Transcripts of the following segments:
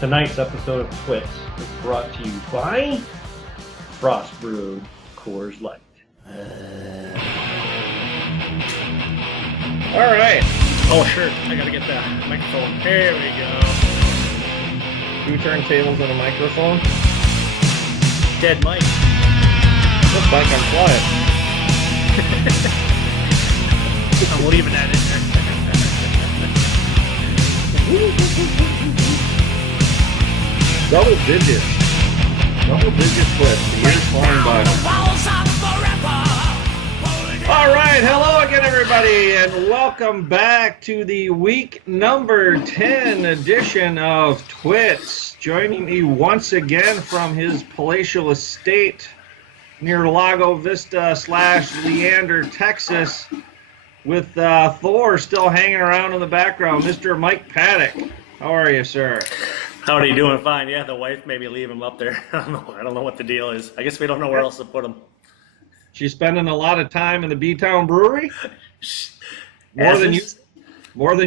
Tonight's episode of TWITS is brought to you by Frost Brewed Coors Light. All right. Oh, sure. I gotta get the microphone. There we go. 2 turntables and a microphone. Dead mic. Looks like I'm quiet. I'm leaving that in there. Double digits. Double digit flips. The year's flying by. All right. Hello again, everybody, and welcome back to the week number 10 edition of TWITS. Joining me once again from his palatial estate near Lago Vista / Leander, Texas, with Thor still hanging around in the background, Mr. Mike Paddock. How are you, sir? How are you doing? Fine. Yeah, the wife maybe leave him up there. I don't know what the deal is. I guess we don't know where else to put him. She's spending a lot of time in the B-Town Brewery? More than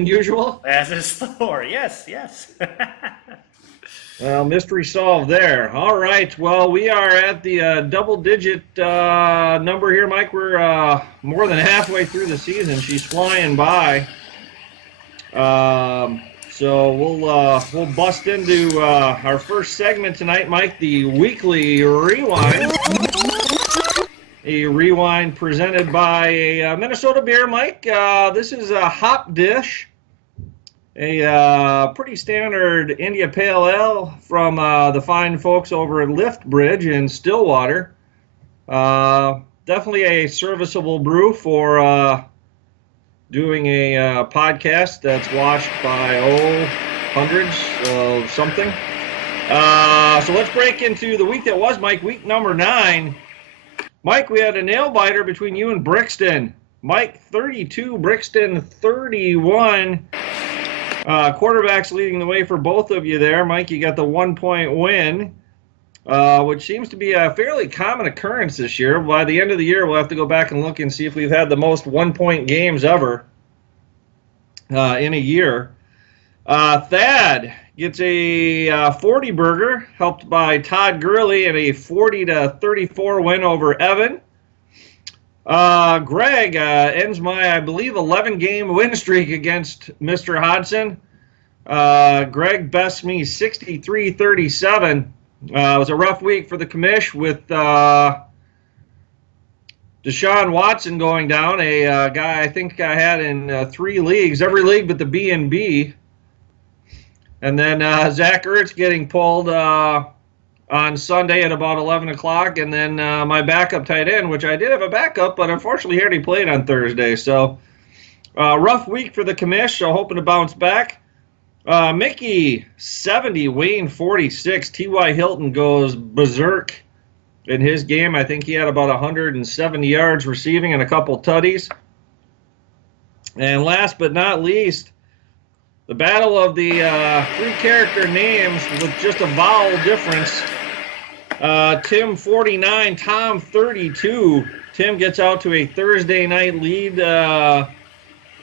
usual? As is Thor. Yes. Well, mystery solved there. All right. Well, we are at the double-digit number here, Mike. We're more than halfway through the season. She's flying by. So we'll bust into our first segment tonight, Mike, the weekly rewind. A rewind presented by a Minnesota beer, Mike. This is a hop dish, a pretty standard India Pale Ale from the fine folks over at Lift Bridge in Stillwater. Definitely a serviceable brew for doing a podcast that's watched by, hundreds of something. So let's break into the week that was, Mike, week number 9. Mike, we had a nail-biter between you and Brixton. Mike, 32, Brixton, 31. Quarterbacks leading the way for both of you there. Mike, you got the 1-point win, which seems to be a fairly common occurrence this year. By the end of the year, we'll have to go back and look and see if we've had the most 1-point games ever in a year. Thad gets a 40 burger, helped by Todd Gurley, and a 40-34 win over Evan. Greg ends my, I believe, 11-game win streak against Mr. Hodson. Greg bests me 63-37. It was a rough week for the commish with Deshaun Watson going down, a guy I think I had in 3 leagues, every league but the B&B. And then Zach Ertz getting pulled on Sunday at about 11 o'clock. And then my backup tight end, which I did have a backup, but unfortunately he already played on Thursday. So rough week for the commish, so hoping to bounce back. Mickey, 70, Wayne, 46. T.Y. Hilton goes berserk in his game. I think he had about 170 yards receiving and a couple tutties. And last but not least, the battle of the 3 character names with just a vowel difference. Tim 49, Tom 32. Tim gets out to a Thursday night lead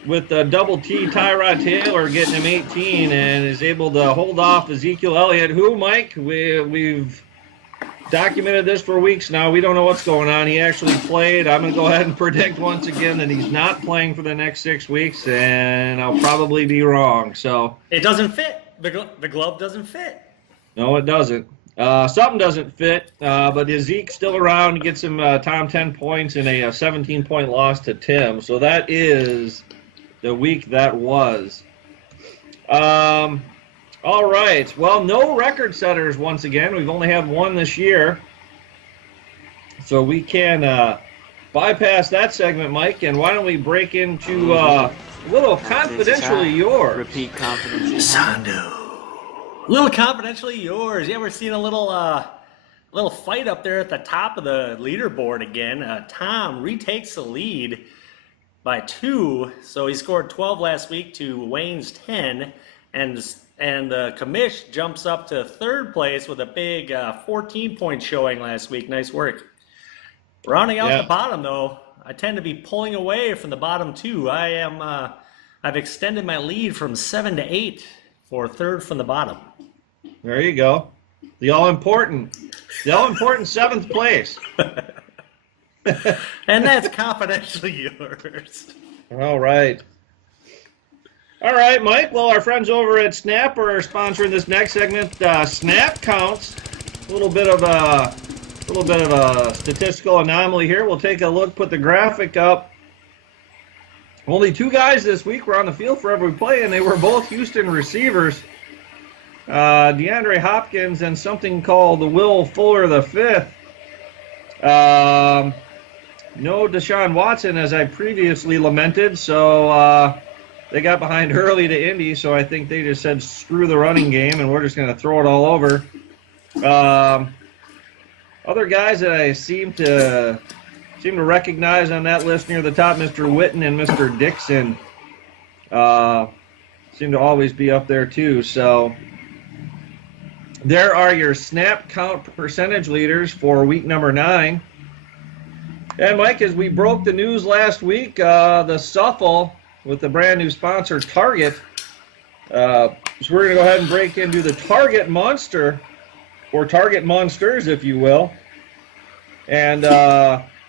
with Double T Tyrod Taylor getting him 18 and is able to hold off Ezekiel Elliott, who, Mike, we've documented this for weeks now. We don't know what's going on. He actually played. I'm going to go ahead and predict once again that he's not playing for the next 6 weeks, and I'll probably be wrong. So It doesn't fit. The glove doesn't fit. No, it doesn't. Something doesn't fit, but Ezekiel's still around. He gets him Tom 10 points in a 17-point loss to Tim. So that is the week that was. All right. Well, no record setters once again. We've only had one this year. So we can bypass that segment, Mike, and why don't we break into a little confidentially yours. Repeat confidentially. Sondo. Little confidentially yours. Yeah, we're seeing a little fight up there at the top of the leaderboard again. Tom retakes the lead by 2. So he scored 12 last week to Wayne's 10, and the commish jumps up to 3rd place with a big 14-point showing last week. Nice work. Rounding out the bottom, though, I tend to be pulling away from the bottom 2. I've extended my lead from 7 to 8 for 3rd from the bottom. There you go. The all-important 7th place. And that's confidentially yours. All right. All right, Mike. Well, our friends over at Snap are sponsoring this next segment. Snap counts. A little bit of a statistical anomaly here. We'll take a look. Put the graphic up. Only 2 guys this week were on the field for every play, and they were both Houston receivers. DeAndre Hopkins and something called Will Fuller V. No Deshaun Watson, as I previously lamented, so they got behind early to Indy, so I think they just said screw the running game, and we're just going to throw it all over. Other guys that I seem to recognize on that list near the top, Mr. Witten and Mr. Dixon, seem to always be up there too. So there are your snap count percentage leaders for week number 9. And Mike, as we broke the news last week, the Suffle with the brand new sponsor, Target. So we're going to go ahead and break into the Target Monster, or Target Monsters, if you will. And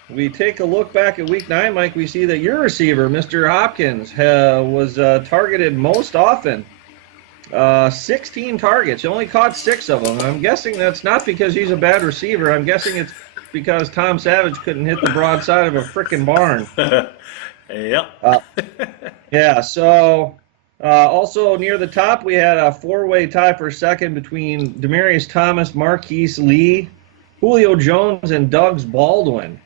we take a look back at week 9, Mike. We see that your receiver, Mr. Hopkins, was targeted most often. 16 targets. He only caught 6 of them. I'm guessing that's not because he's a bad receiver. I'm guessing it's because Tom Savage couldn't hit the broadside of a frickin' barn. Yep. Yeah, so also near the top, we had a 4-way tie for second between Demaryius Thomas, Marquise Lee, Julio Jones, and Doug's Baldwin.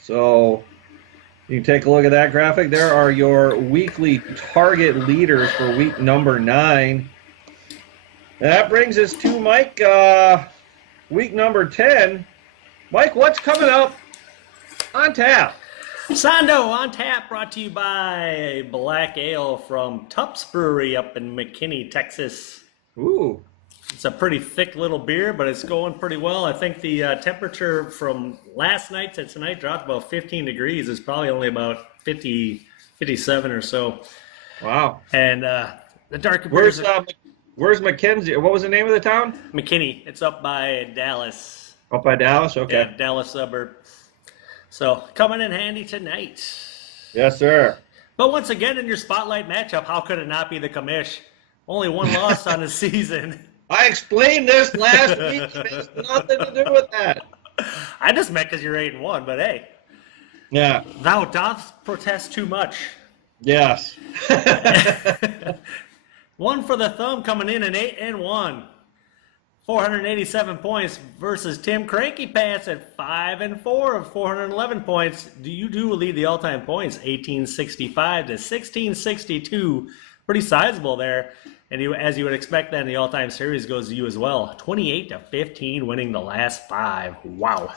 So you can take a look at that graphic. There are your weekly target leaders for week number 9. That brings us to, Mike, week number 10. Mike, what's coming up on tap? Sondo on tap, brought to you by Black Ale from Tups Brewery up in McKinney, Texas. Ooh. It's a pretty thick little beer, but it's going pretty well. I think the temperature from last night to tonight dropped about 15 degrees. It's probably only about 57 or so. Wow. And the darker beers... Where's Mackenzie? What was the name of the town? McKinney. It's up by Dallas. Up by Dallas? Okay. Yeah, Dallas suburb. So, coming in handy tonight. Yes, sir. But once again, in your spotlight matchup, how could it not be the commish? Only 1 loss on the season. I explained this last week. It has nothing to do with that. I just meant because you're 8-1, but hey. Yeah. Thou dost protest too much. Yes. 1 for the thumb, coming in at 8-1. 487 points versus Tim Cranky Pants at 5-4 of 411 points. You do lead the all-time points, 1865 to 1662. Pretty sizable there. And as you would expect, then the all-time series goes to you as well. 28-15, winning the last 5. Wow.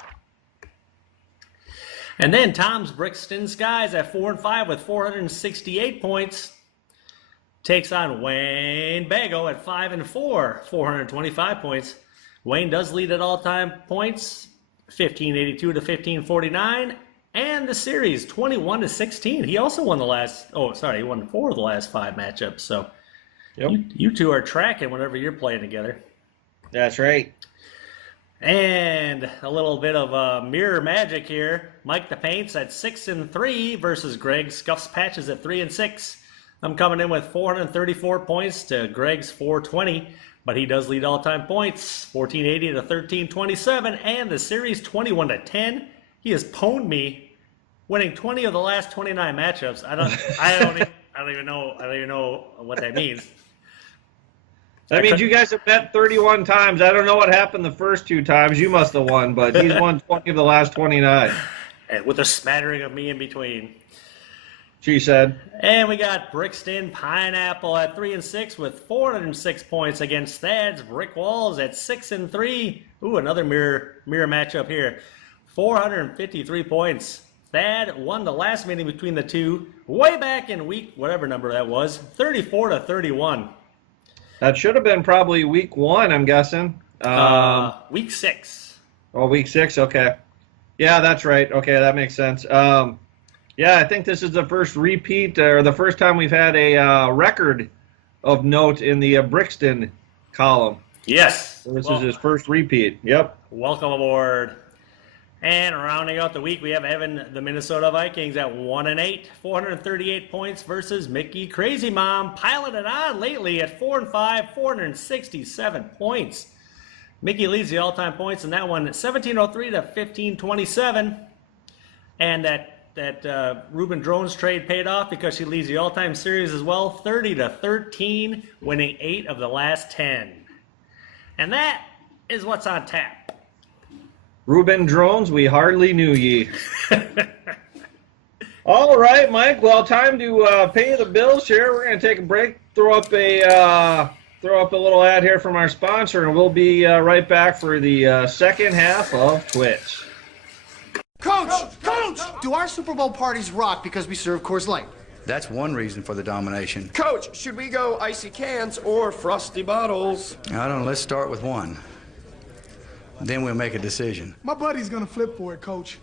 And then Tom's Brixton Skies at 4-5 with 468 points. Takes on Wayne Bago at 5-4, 425 points. Wayne does lead at all-time points, 1582 to 1549, and the series 21-16. He also won he won 4 of the last 5 matchups. So yep. You two are tracking whenever you're playing together. That's right. And a little bit of mirror magic here. Mike the Paints at 6-3 versus Greg Scuffs Patches at 3-6. I'm coming in with 434 points to Greg's 420, but he does lead all-time points, 1480 to 1327, and the series 21-10. He has pwned me, winning 20 of the last 29 matchups. I don't even know what that means. That means you guys have bet 31 times. I don't know what happened the first 2 times. You must have won, but he's won 20 of the last 29. And with a smattering of me in between. She said. And we got Brixton Pineapple at 3-6 with 406 points against Thad's Brick Walls at 6-3. Ooh, another mirror matchup here. 453 points. Thad won the last meeting between the two way back in week, whatever number that was, 34-31. That should have been probably week 1, I'm guessing. Week 6. Oh, week 6, okay. Yeah, that's right. Okay, that makes sense. Yeah, I think this is the first repeat, or the first time we've had a record of note in the Brixton column. Yes. So this is his first repeat. Yep. Welcome aboard. And rounding out the week, we have Evan, the Minnesota Vikings, at 1-8, 438 points versus Mickey Crazy Mom, piling it on lately at 4-5, 467 points. Mickey leads the all-time points in that one, 1703 to 1527. And that Ruben Drones trade paid off because she leads the all-time series as well, 30 to 13, winning 8 of the last 10. And that is what's on tap. Ruben Drones, we hardly knew ye. All right, Mike. Well, time to pay the bills here. We're going to take a break, throw up a little ad here from our sponsor, and we'll be right back for the second half of TWITS. Coach! Do our Super Bowl parties rock because we serve Coors Light? That's one reason for the domination. Coach, should we go icy cans or frosty bottles? I don't know, let's start with one. Then we'll make a decision. My buddy's gonna flip for it, Coach.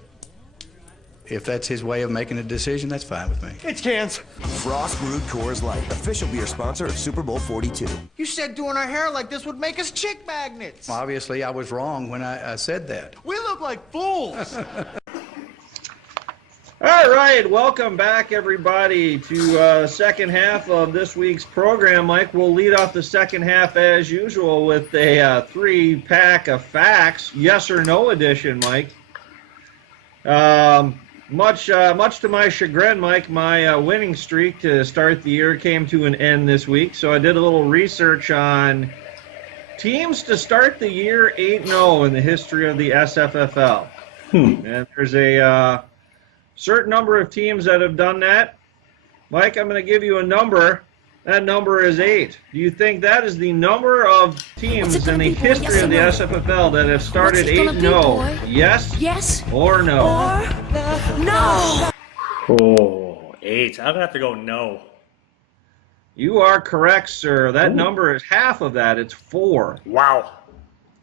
If that's his way of making a decision, that's fine with me. It's cans. Frost Brewed Coors Light, official beer sponsor of Super Bowl 42. You said doing our hair like this would make us chick magnets. Obviously, I was wrong when I said that. We look like fools. All right, welcome back, everybody, to second half of this week's program. Mike, we'll lead off the second half as usual with a three-pack of facts, yes or no edition, Mike. Much to my chagrin, Mike, my winning streak to start the year came to an end this week, so I did a little research on teams to start the year 8-0 in the history of the SFFL. And there's a certain number of teams that have done that. Mike, I'm going to give you a number. That number is 8. Do you think that is the number of teams in the history of the SFFL that have started 8-0? Yes or no? No! Oh, 8. I'm going to have to go no. You are correct, sir. That number is half of that. It's 4. Wow.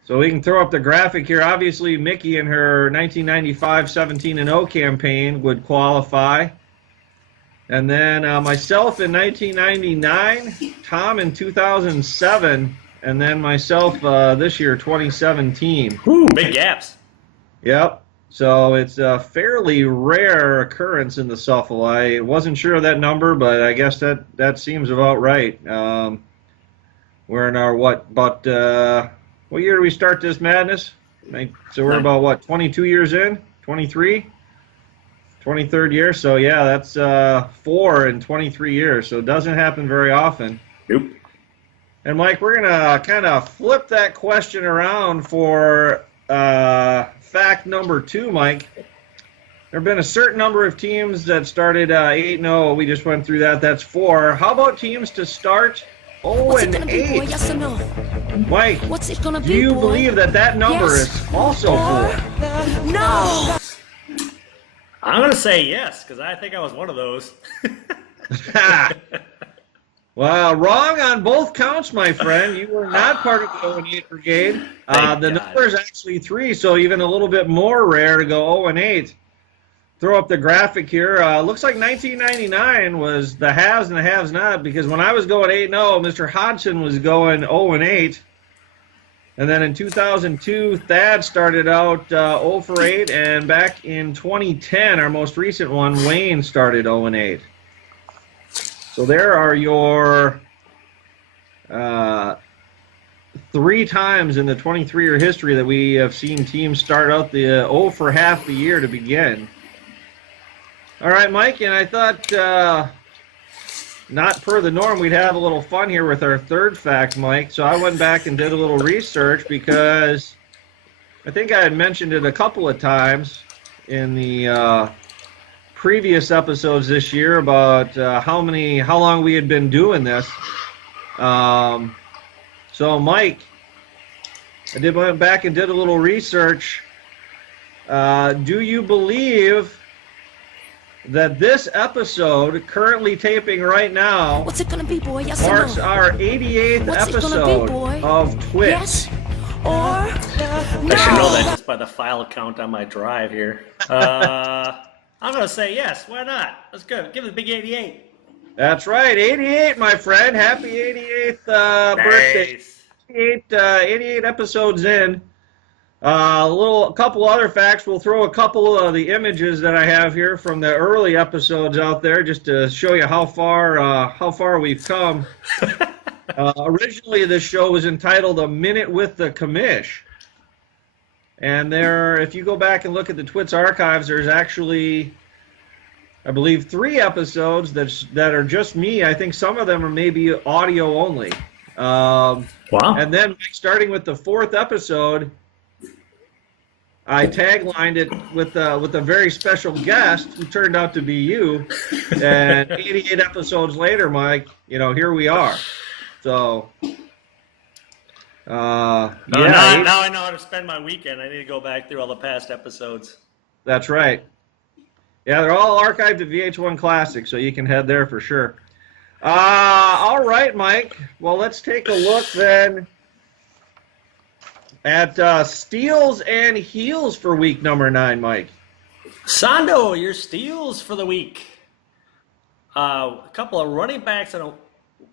So we can throw up the graphic here. Obviously, Mickey in her 1995 17-0 campaign would qualify. And then myself in 1999, Tom in 2007, and then myself this year, 2017. Ooh, big gaps. Yep. So it's a fairly rare occurrence in the Suffle. I wasn't sure of that number, but I guess that seems about right. We're in our what year do we start this madness? So we're about 22 years in? 23? 23rd year. So yeah, that's 4 in 23 years. So it doesn't happen very often. Nope. And Mike, we're gonna kind of flip that question around for fact number 2, Mike. There have been a certain number of teams that started 8-0. We just went through that. That's 4. How about teams to start 0-8? Yes or no? Mike, What's it gonna be, do you boy? believe that number Yes. is also 4? No! I'm going to say yes, because I think I was one of those. Well, wrong on both counts, my friend. You were not part of the 0-8 brigade. The number is actually 3, so even a little bit more rare to go 0-8. Throw up the graphic here. Looks like 1999 was the haves and the haves not, because when I was going 8-0, Mr. Hodgson was going 0-8. And then in 2002, Thad started out 0-8, and back in 2010, our most recent one, Wayne started 0-8. So there are your 3 times in the 23-year history that we have seen teams start out the 0 for half the year to begin. All right, Mike, and I thought, not per the norm, we'd have a little fun here with our third fact, Mike. So I went back and did a little research because I think I had mentioned it a couple of times in the previous episodes this year about how long we had been doing this. So, Mike, I went back and did a little research. Do you believe that this episode, currently taping right now, What's it gonna be, boy? Yes or marks no? our 88th What's it gonna episode be, boy? of TWITS? Yes or I should know that just by the file count on my drive here. I'm going to say yes. Why not? Let's go. Give it a big 88. That's right, 88, my friend. Happy 88th birthday. Nice. 88 episodes in. A couple other facts. We'll throw a couple of the images that I have here from the early episodes out there, just to show you how far we've come. Originally, this show was entitled "A Minute with the Commish," and if you go back and look at the TWITS archives, there's actually, I believe, 3 episodes that are just me. I think some of them are maybe audio only. Wow! And then starting with the 4th episode, I taglined it with a very special guest who turned out to be you. And 88 episodes later, Mike, here we are. So, now I know how to spend my weekend. I need to go back through all the past episodes. That's right. Yeah, they're all archived at VH1 Classic, so you can head there for sure. All right, Mike. Well, let's take a look then at steals and heels for week number 9, Mike. Sondo, your steals for the week. A couple of running backs and a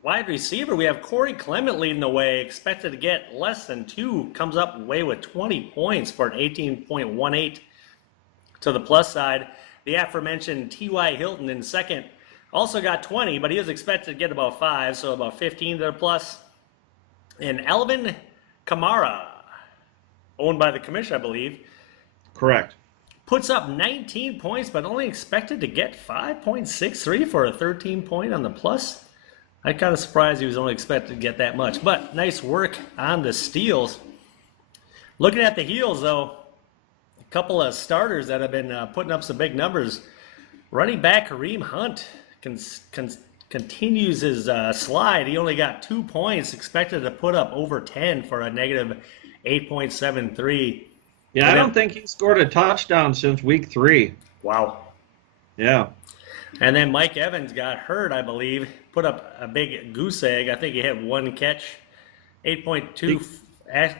wide receiver. We have Corey Clement leading the way, expected to get less than 2. Comes up away with 20 points for an 18.18 to the plus side. The aforementioned T.Y. Hilton in second also got 20, but he was expected to get about 5, so about 15 to the plus. And Alvin Kamara, owned by the commission, I believe. Correct. Puts up 19 points, but only expected to get 5.63 for a 13 point on the plus. I'm kind of surprised he was only expected to get that much, but nice work on the steals. Looking at the heels, though, a couple of starters that have been putting up some big numbers. Running back Kareem Hunt continues his slide. He only got 2 points, expected to put up over 10 for a negative 8.73. Yeah, I don't think he scored a touchdown since week 3. Wow. Yeah. And then Mike Evans got hurt, I believe. Put up a big goose egg. I think he had 1 catch. 8.2,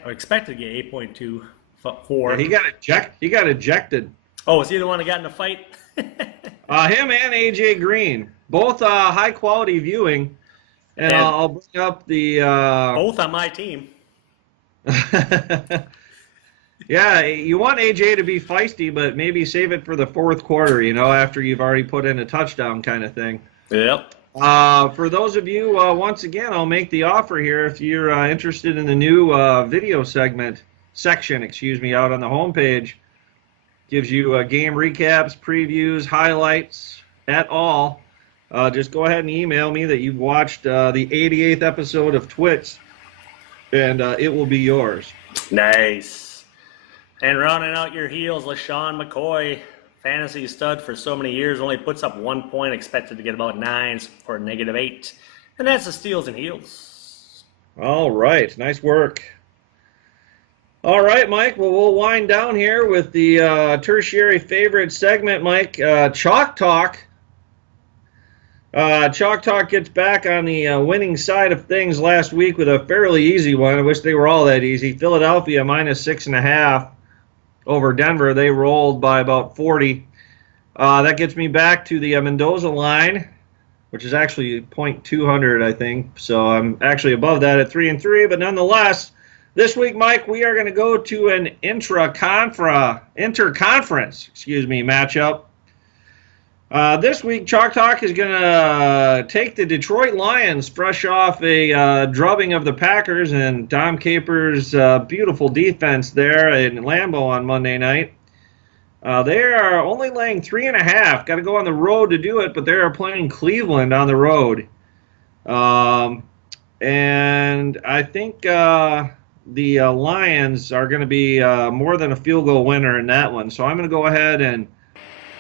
expected to get 8.24. Yeah, he got ejected. Oh, was he the one that got in a fight? Him and AJ Green. Both high quality viewing. And I'll bring up the... Both on my team. Yeah, you want AJ to be feisty, but maybe save it for the 4th quarter, after you've already put in a touchdown kind of thing. Yep. For those of you, once again, I'll make the offer here. If you're interested in the new video section, out on the homepage, gives you game recaps, previews, highlights, et al. Just go ahead and email me that you've watched the 88th episode of TWITS, and it will be yours. Nice. And rounding out your heels, LaShawn McCoy, fantasy stud for so many years, only puts up 1 point, expected to get about 9 for a negative 8. And that's the steals and heels. All right. Nice work. All right, Mike. Well, we'll wind down here with the tertiary favorite segment, Mike. Chalk Talk. Chalk Talk gets back on the winning side of things last week with a fairly easy one. I wish they were all that easy. Philadelphia minus 6.5 over Denver. They rolled by about 40. That gets me back to the Mendoza line, which is actually .200, I think. So I'm actually above that at 3-3. But nonetheless, this week, Mike, we are going to go to an interconference matchup. This week, Chalk Talk is going to take the Detroit Lions fresh off a drubbing of the Packers and Dom Capers' beautiful defense there in Lambeau on Monday night. They are only laying 3.5. Got to go on the road to do it, but they are playing Cleveland on the road. And I think the Lions are going to be more than a field goal winner in that one. So I'm going to go ahead and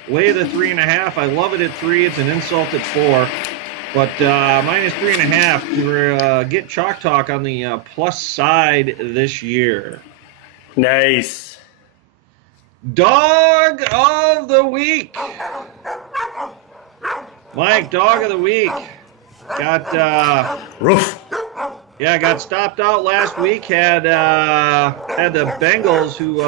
lay the 3.5. I love it at 3. It's an insult at 4. But minus 3.5 to get Chalk Talk on the plus side this year. Nice. Dog of the week. Mike, dog of the week. Got Roof. Yeah, got stopped out last week. Had the Bengals who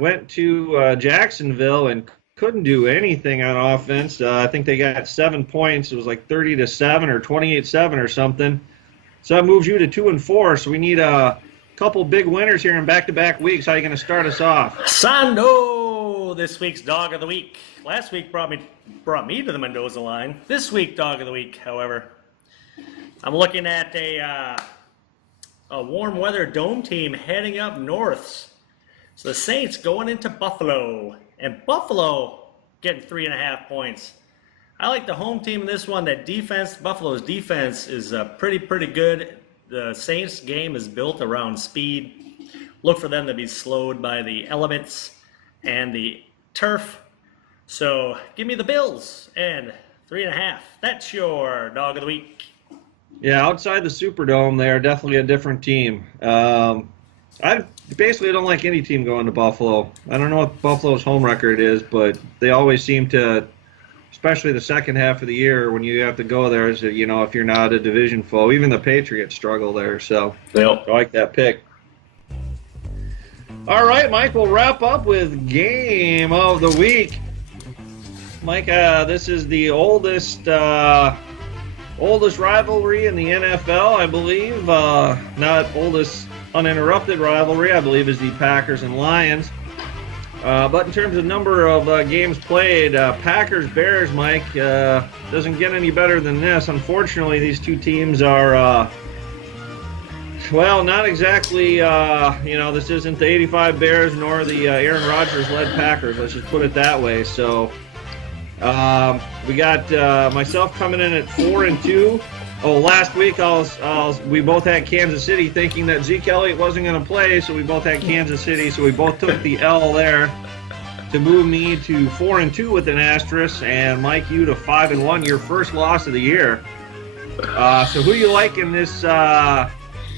went to Jacksonville and couldn't do anything on offense. I think they got 7 points. It was like 30-7 or 28-7 or something. So that moves you to 2-4. So we need a couple big winners here in back-to-back weeks. How are you going to start us off? Sondo, this week's dog of the week. Last week brought me to the Mendoza line. This week, dog of the week, however, I'm looking at a warm weather dome team heading up north. So the Saints going into Buffalo, and Buffalo getting 3.5 points. I like the home team in this one. That defense, Buffalo's defense, is pretty good. The Saints game is built around speed. Look for them to be slowed by the elements and the turf. So give me the Bills and 3.5. That's your dog of the week. Yeah, outside the Superdome, they are definitely a different team. I basically don't like any team going to Buffalo. I don't know what Buffalo's home record is, but they always seem to, especially the second half of the year when you have to go there, if you're not a division foe. Even the Patriots struggle there, so Yep. I like that pick. All right, Mike, we'll wrap up with Game of the Week. Mike, this is the oldest rivalry in the NFL, I believe. Not oldest uninterrupted rivalry, I believe, is the Packers and Lions. But in terms of number of games played, Packers-Bears, Mike, doesn't get any better than this. Unfortunately, these two teams are, not exactly, this isn't the 85 Bears nor the Aaron Rodgers-led Packers. Let's just put it that way. So we got myself coming in at 4-2. Oh, last week we both had Kansas City, thinking that Zeke Elliott wasn't going to play, so we both had Kansas City, so we both took the L there to move me to 4-2 with an asterisk, and Mike, you to 5-1, your first loss of the year. So who do you like in this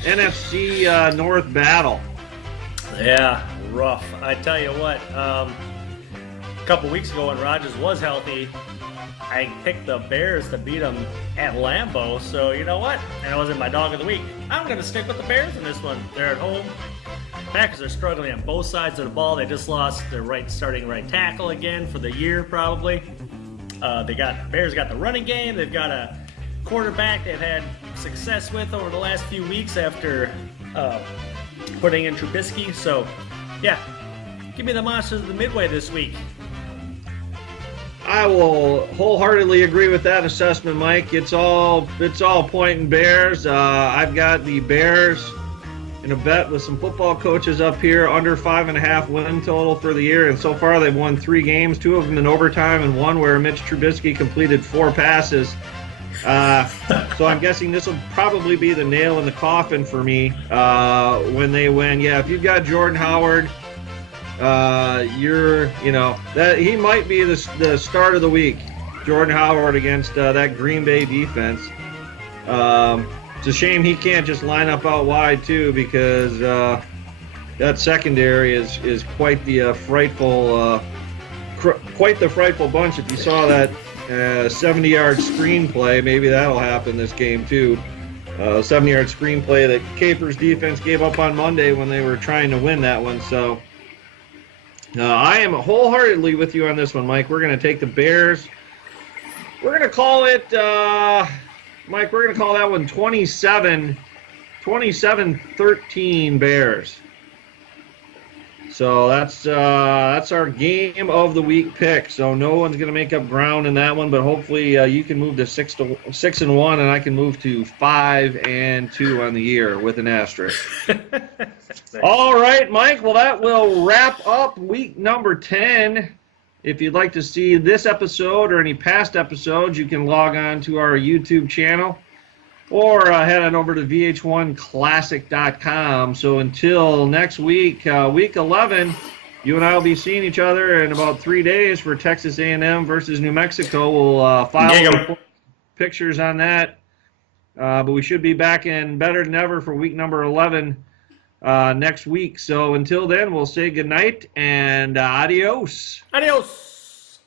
NFC North battle? Yeah, rough. I tell you what, a couple weeks ago when Rodgers was healthy, I picked the Bears to beat them at Lambeau, so you know what? And it wasn't my dog of the week. I'm going to stick with the Bears in this one. They're at home. Packers are struggling on both sides of the ball. They just lost their starting right tackle again for the year, probably. Bears got the running game. They've got a quarterback they've had success with over the last few weeks after putting in Trubisky. So, yeah, give me the Monsters of the Midway this week. I will wholeheartedly agree with that assessment, Mike. It's all pointing Bears. I've got the Bears in a bet with some football coaches up here, under 5.5 win total for the year, and so far they've won 3 games, 2 of them in overtime, and 1 where Mitch Trubisky completed 4 passes. So I'm guessing this will probably be the nail in the coffin for me when they win. Yeah, if you've got Jordan Howard, that he might be the start of the week. Jordan Howard against that Green Bay defense. It's a shame he can't just line up out wide too, because that secondary is quite the frightful bunch. If you saw that 70-yard screenplay, maybe that'll happen this game too. 70-yard screenplay that Capers defense gave up on Monday when they were trying to win that one. So. I am wholeheartedly with you on this one, Mike. We're going to take the Bears. We're going to call it, Mike, we're going to call that one 27-13 Bears. So that's our game of the week pick. So no one's going to make up ground in that one, but hopefully you can move to 6-1, and I can move to 5-2 on the year with an asterisk. All right, Mike. Well, that will wrap up week number 10. If you'd like to see this episode or any past episodes, you can log on to our YouTube channel or head on over to vh1classic.com. So until next week, week 11, you and I will be seeing each other in about 3 days for Texas A&M versus New Mexico. We'll file pictures on that. But we should be back in better than ever for week number 11 next week. So until then, we'll say goodnight and adios. Adios.